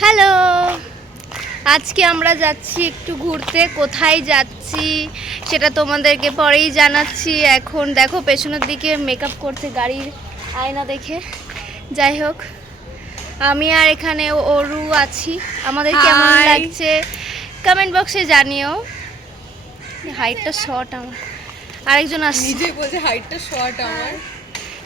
Hello, আজকে আমরা যাচ্ছি একটু ঘুরতে। কোথায় যাচ্ছি সেটা তোমাদেরকে পরেই জানাচ্ছি। এখন দেখো পেছনের দিকে মেকআপ করছে গাড়ির আয়না দেখে। যাই হোক, আমি আর এখানে অরু আছি। আমাদের কেমন লাগছে কমেন্ট বক্সে জানিও। হাইটটা শর্ট আমার, আরেকজন আসছে। নিজে বলছে হাইটটা শর্ট আমার।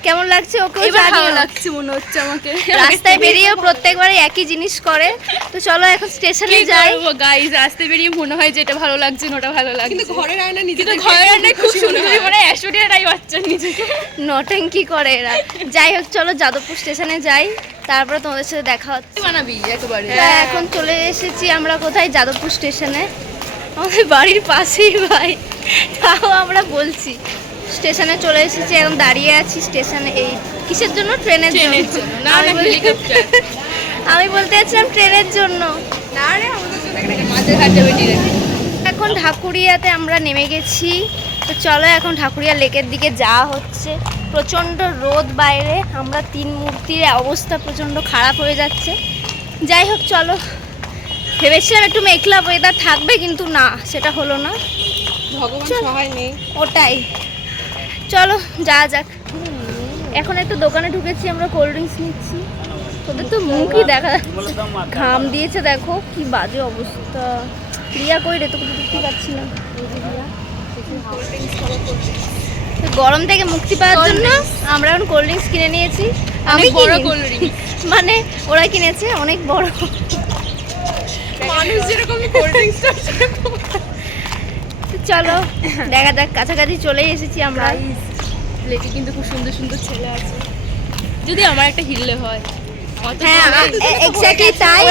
কেমন লাগছে ওকেও এবার জানিও। ভালো লাগছে মনে হচ্ছে আমাকে। রাস্তায় বেরিয়েও প্রত্যেকবারই একই জিনিস করে। তো চলো এখন স্টেশনে যাই। গাইস, রাস্তায় বেরিয়ে মনে হয় যেটা ভালো লাগছে না ওটা ভালো লাগছে, কিন্তু ঘরের আয়না নিজে কিন্তু ঘরের আয়নায় খুব সুন্দর মানে অ্যাশোরিয়াটাই বাচ্চা নিজেকে নটেঙ্কি করে এরা। যাই হোক, চলো যাদবপুর স্টেশনে যাই, তারপরে তোমাদের সাথে দেখা হচ্ছে। বানাবি একেবারে। হ্যাঁ, এখন চলে এসেছি আমরা কোথায়, যাদবপুর স্টেশনে। আমাদের বাড়ির পাশেই ভাই, তাও আমরা বলছি স্টেশনে চলে এসেছি। এখন দাঁড়িয়ে আছি স্টেশনে। এই কিসের জন্য? ট্রেনের জন্য। না না, হেলিকপ্টার। আমি বলতে চাচ্ছিলাম ট্রেনের জন্য। না রে আমাদের জন্য মাঝে ঘাট যাবে ডিরেক্ট। এখন ঢাকুরিয়াতে আমরা নেমে গেছি। তো চলো এখন ঢাকুরিয়া লেকের দিকে যাওয়া হচ্ছে। প্রচণ্ড রোদ বাইরে, আমরা তিন মূর্তির অবস্থা প্রচণ্ড খারাপ হয়ে যাচ্ছে। যাই হোক চলো, ভেবেছিলাম একটু মেঘলা ওয়েদার থাকবে, কিন্তু না, সেটা হলো না। ভগবান সহায় নেই। ওটাই, চলো যাওয়া যাক। এখন একটু দোকানে ঢুকেছি, আমরা কোল্ড ড্রিঙ্কস নিচ্ছি। তোদের তো মুখই দেখা যাচ্ছে, ঘাম দিয়েছে দেখো, কি বাজে অবস্থা। রিয়া কই রে, তোকে তো দেখতে পাচ্ছি না। তো গরম থেকে মুক্তি পাওয়ার জন্য আমরা এখন কোল্ড ড্রিঙ্কস কিনে নিয়েছি। আমি বড় কিনি- কোল্ড ড্রিঙ্কস। মানে ওরা কিনেছে অনেক বড়। মানুষ যেরকম কোল্ড ড্রিঙ্কসটা তো চলো দেখা যাক, কাছাকাছি চলেই এসেছি আমরা। লেকে কিন্তু খুব সুন্দর সুন্দর ছেলে আছে, যদি আমার একটা হিললে হয়। হ্যাঁ, এক্স্যাক্টলি তাই।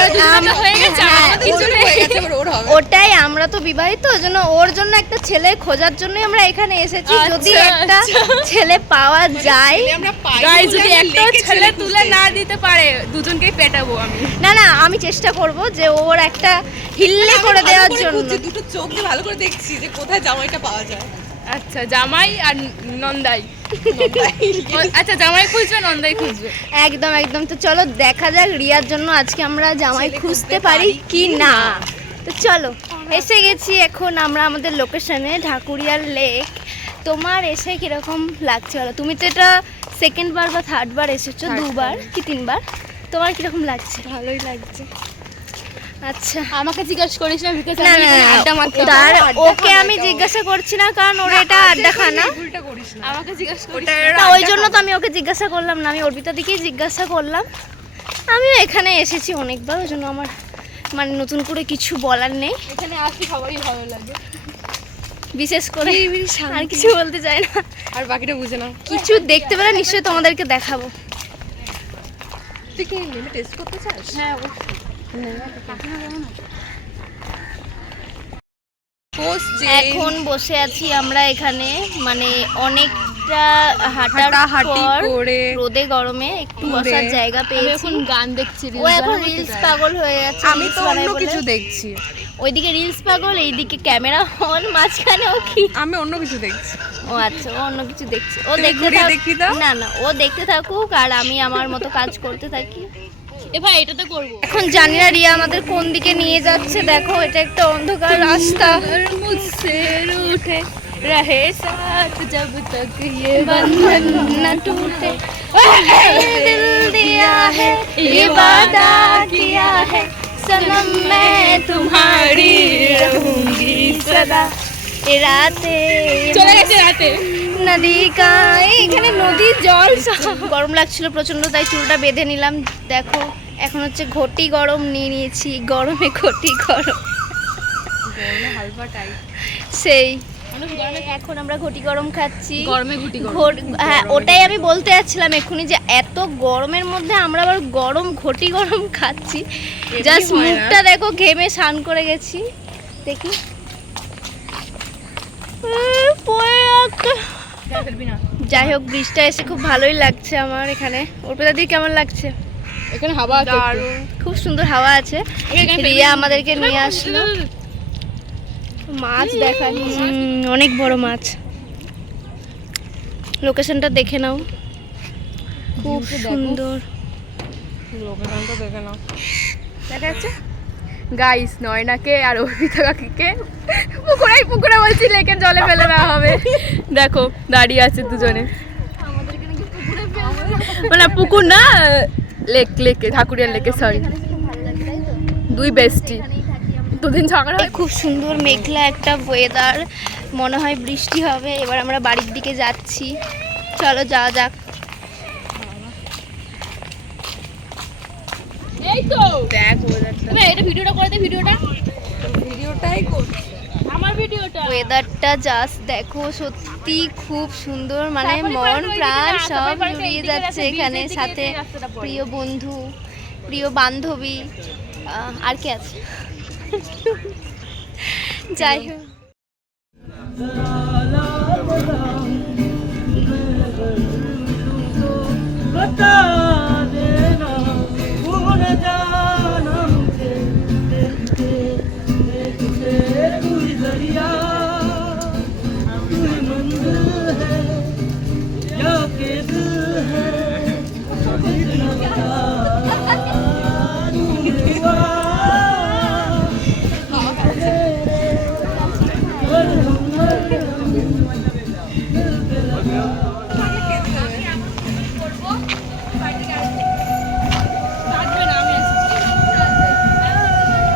হয়ে গেছে, হ্যাঁ, আমাদের পিছনে হয়ে গেছে, এবার ওর হবে। ওটাই, আমরা তো বিবাহিত, ওই জন্য ওর জন্য একটা ছেলে খোঁজার জন্যই আমরা এখানে এসেছি। যদি আচ্ছা, একটা আচ্ছা। ছেলে পাওয়া যায়। যদি আমরা পাই গাইস, বলে যদি আমরা একটা লেকে ছেলে খুঁজতে তুলে না এসেছি। দিতে পারে দুজনকেই পেটাবো আমি। না না, আমি চেষ্টা করব যে ওর একটা হিল্লে আমি করে ভালো দেওয়ার করে জন্য। খুঁজছি, দুটো চোখ দিয়ে ভালো করে দেখছি যে কোথায় জামাইটা পাওয়া যায়। আচ্ছা, জামাই আর নন্দাই। আচ্ছা, জামাই খুঁজবে, নন্দাই খুঁজবে। একদম একদম। তো চলো দেখা যাক রিয়ার জন্য আজকে আমরা জামাই ছেলে খুঁজতে খুঁজতে পারি পারি কি কি না। না। তো চলো, এসে গেছি এখন আমরা আমাদের লোকেশনে, ঢাকুরিয়ার লেক। তোমার এসে কিরকম লাগছে বলো? তুমি তো এটা সেকেন্ড বার বা থার্ড বার এসেছো, দুবার কি তিনবার। তোমার কিরকম লাগছে? ভালোই লাগছে। আচ্ছা, আমাকে জিজ্ঞাসা করিস না, বিকজ না আমি না এখানে না, আড্ডা মারতে তার আড্ডা ওকে খানা আমি এটা জিজ্ঞাসা করছি না, কারণ ওর এটা আড্ডা খানা। ভুলটা করিস না। আমাকে জিজ্ঞাসা করিস ওটা না। এরা না, ওই আড্ডা জন্য তো খাবে। আমি ওকে জিজ্ঞাসা করলাম না, আমি অর্পিতা দিকেই জিজ্ঞাসা করলাম। আমিও এখানে এসেছি অনেকবার, ওই জন্য আমার মানে নতুন করে কিছু বলার নেই। এখানে আসলে সবারই ভালো লাগে। বিশেষ করে আর কিছু বলতে চাই না। আর বাকিটা বুঝে নাও। কিছু দেখতে পেলে নিশ্চয়ই তোমাদেরকে দেখাবো। তুই কি নেমে টেস্ট করতে চাস? হ্যাঁ, এখন বসে আছি আমরা এখানে, মানে অনেকটা হাঁটার হাঁটাহাঁটি পর করে রোদে গরমে একটু ঘুরে। বসার জায়গা আমি পেয়েছি। এখন গান দেখছি, ও এখন রিলস পাগল হয়ে যাচ্ছে। আমি reels তো বানায় অন্য বলে। কিছু দেখছি। ওইদিকে রিলস পাগল, এইদিকে ক্যামেরা অন, মাঝখানে ও কি? আমি অন্য কিছু দেখছি। ও আচ্ছা, ও অন্য কিছু দেখছে। ও তুমি দেখতে ঘুরিয়ে থাক। দেখিয়ে দাও। না না, ও দেখতে থাকুক আর আমি আমার মতো কাজ করতে থাকি। এ ভাই, এটা তো করবো। এখন জানি না রিয়া আমাদের কোন দিকে নিয়ে যাচ্ছে। দেখো, এটা একটা অন্ধকার রাস্তা। মুঝসে रूठे रहे साथ जब तक ये बंधन न टूटे, दिल दिया है ये वादा किया है, सनम मैं तुम्हारी रहूंगी सदा। এ রাতে চলে গেছে রাতে। নদী কা, এখানে নদীর জল সব। গরম লাগছিল প্রচন্ড, তাই চুলটা বেঁধে নিলাম। দেখো, এখন হচ্ছে ঘটি গরম নিয়ে নিয়েছি, গরমে ঘটি গরম হালকা টাইট। সেই। মানুষ গরমে এখন আমরা ঘটি গরম খাচ্ছি। গরমে ঘুটি গরম। হ্যাঁ, ওটাই আমি বলতে যাচ্ছিলাম এক্ষুনি, যে এত গরমের মধ্যে আমরা আবার গরম ঘটি গরম খাচ্ছি। জাস্ট হয় না। মুখটা দেখো, ঘেমে স্নান করে গেছি। দেখি পরে যাই হোক, বৃষ্টিটা এসে খুব ভালোই লাগছে আমার এখানে। অর্পিতা দি কেমন লাগছে? এখানে হাওয়া আছে একটু। দারুণ। খুব সুন্দর হাওয়া আছে। এখানে রিয়া আমাদেরকে নিয়ে আসলো, মাছ দেখানি, অনেক বড় মাছ। লোকেশনটা দেখে নাও, খুব সুন্দর। লোকেশনটা দেখে নাও। দেখা যাচ্ছে গাইস, নয়নাকে আর অর্পিতা কাকিকে পুকুরে বলছি লেকের জলে ফেলে দেওয়া হবে। দেখো দাঁড়িয়ে আছে দুজনে, মানে পুকুর না, লেকে ঠাকুরিয়ার লেকে, সরি। দুই বেস্টি, দুদিন ঝগড়া হয়। খুব সুন্দর মেঘলা একটা ওয়েদার, মনে হয় বৃষ্টি হবে। এবার আমরা বাড়ির দিকে যাচ্ছি, চলো যাওয়া যাক। এই তো দেখ তুমি এটা ভিডিওটা করে দে, ভিডিওটাই কর। আমার ভিডিওটা। ওয়েদারটা জাস্ট দেখো, সত্যি খুব সুন্দর, মানে মন প্রাণ সব জুড়িয়ে যাচ্ছে এখানে। সাথে প্রিয় বন্ধু, প্রিয় বান্ধবী, আর কি আছে, যাই হোক।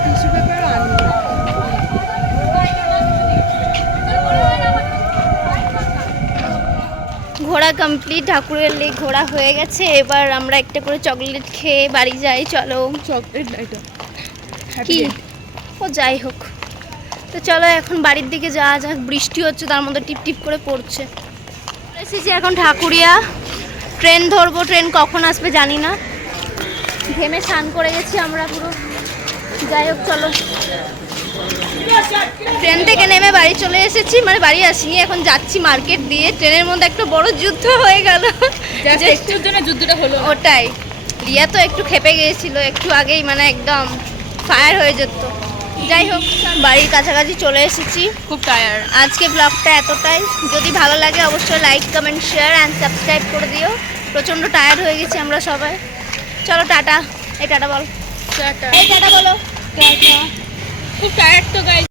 টিস্যু পেপার আনবো। ঘোরা কমপ্লিট, ঠাকুরের লেক ঘোরা হয়ে গেছে। এবার আমরা একটা করে চকলেট খেয়ে বাড়ি যাই, চলো। চকলেট না এটা, কি ও যাই হোক, তো চলো এখন বাড়ির দিকে যাওয়া যাক। বৃষ্টি হচ্ছে, তার মধ্যে টিপ টিপ করে পড়ছে। এসেছি এখন ঠাকুরিয়া, ট্রেন ধরবো, ট্রেন কখন আসবে জানি না। ঘেমে স্নান করে গেছি আমরা পুরো। যাই হোক চলো, ট্রেন থেকে নেমে বাড়ি চলে এসেছি, মানে বাড়ি আসিনি, এখন যাচ্ছি মার্কেট দিয়ে। ট্রেনের মধ্যে একটা বড় যুদ্ধ হয়ে গেল, যে একটুর জন্য যুদ্ধটা হলো। ওটাই। রিয়া তো একটু খেপে গিয়েছিল একটু আগেই, মানে একদম ফায়ার হয়ে যেত। যাই হোক, বাড়ির কাছাকাছি চলে এসেছি। খুব টায়ার্ড। আজকে ব্লগটা এতটাই। যদি ভালো লাগে অবশ্যই like, comment, share and subscribe করে দিও। প্রচণ্ড টায়ার্ড হয়ে গেছি আমরা সবাই। চলো টাটা। এই টাটা বল, টাটা। এই টাটা বলো। খুব টায়ার্ড তো গাইস।